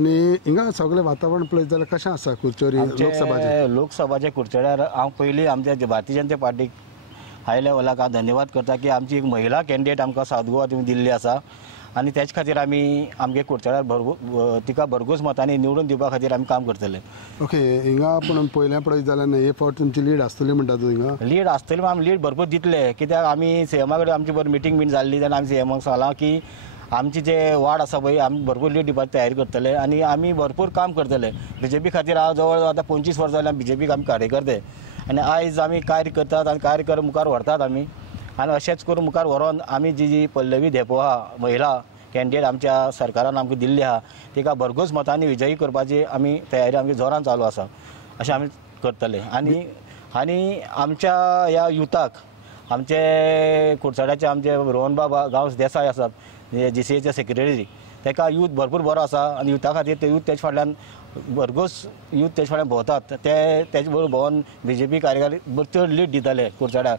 आनी हिंगा सगळें वातावरण पळयत जाल्यार कशें आसा कुडचोरी लोकसभाचें? लोकसभाच्या खुर्चेड्यार हांव पयलीं आमच्या भारतीय जनता पार्टीक हाय लेवलाक हांव धन्यवाद करता की आमची एक महिला कॅन्डिडेट आमकां सावथ गोवा तुमी दिल्ली आसा आनी तेच खातीर आमी आमगे खुर्चेड्यार तिका भरघोस मतांनी निवडून दिवपा खातीर आमी काम करतले. ओके, हिंगा पूण पयलें पळयत जाल्यार हे फावट तुमची लीड आसतली म्हणटा तूं हिंगा? लीड आसतली आमी लीड भरपूर दितले कित्याक आमी सीएमा कडेन आमची बरी मिटींग बीन जाल्ली तेन्ना आमी सीएमाक सांगलां की आमची जे वार्ड आसा पळय आमी भरपूर लीड दिवपाची तयारी करतले आनी आमी भरपूर काम करतले. बीजेपी खातीर हांव जवळ आतां 25 वर्सां जाल्यार बीजेपीक आमी कार्यकर्ते आनी आयज आमी कार्य करतात आनी कार्य करून मुखार व्हरतात आमी आनी अशेंच करून मुखार व्हरोन आमी जी पल्लवी धेपो आहा महिला कॅन्डिडेट आमच्या सरकारान आमकां दिल्ली आहा तिका भरघोस मतांनी विजयी करपाची आमी तयारी आमची जोरान चालू आसा अशें आमी करतले. आनी आमच्या ह्या युथाक आमचे कुडचड्याचे आमचे रोहनबाब गांव देसाय आसात GCAचे सेक्रेटरी ताका यूथ भरपूर बरो आसा आनी युथा खातीर ते यूथ तेजे फाटल्यान भरघोस यूथ तेजे फाटल्यान भोंवतात ते तेजे बरोबर भोंवन बीजेपी कार्यकर्ते चड लीड दितले कुडचड्याक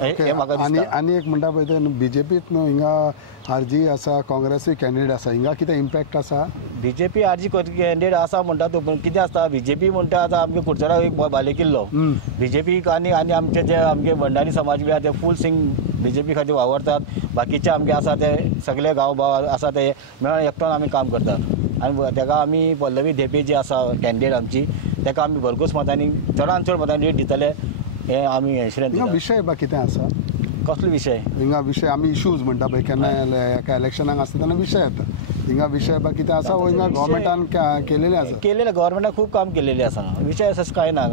हे म्हाका दिसता. आनी एक म्हणटा पळय ते बीजेपीत न्हू हिंगा आरजी आसा काँग्रेसूय कॅन्डिडेट आसा हिंगा कितें इम्पॅक्ट आसा? बीजेपी आरजी कॅन्डिडेट आसा म्हणटा तूं पूण कितें आसता बीजेपी म्हणटा आतां आमगे कुडचड्याक एक बालेकिल्लो बीजेपीक आनी आमचे जे आमगे भंडारी समाज बी आसा ते फूल सिंग बीजेपी खातीर वावरतात. बाकीचे आमगे आसा ते सगळे गांव भाव आसा ते मेळोन एकठांय आमी काम करतात आनी ताका आमी पल्लवी धेपे जी आसा कॅन्डिडेट आमची ताका आमी भरघोस मतांनी चडांत चड मतांनी लीड दितले हे आमी हें विशय बा कितें आसा? कसलो विशय? हिंगा विशय आमी इश्यूज म्हणटा पळय केन्ना एका इलेक्शनाक आसता तेन्ना विशय येता हिंगा विशय बा कितें आसा वो हिंगा गव्हर्मेंटान केलेले आसा? केलेले गव्हर्मेंटान खूब काम केलेलें आसा विशय असो कांय ना.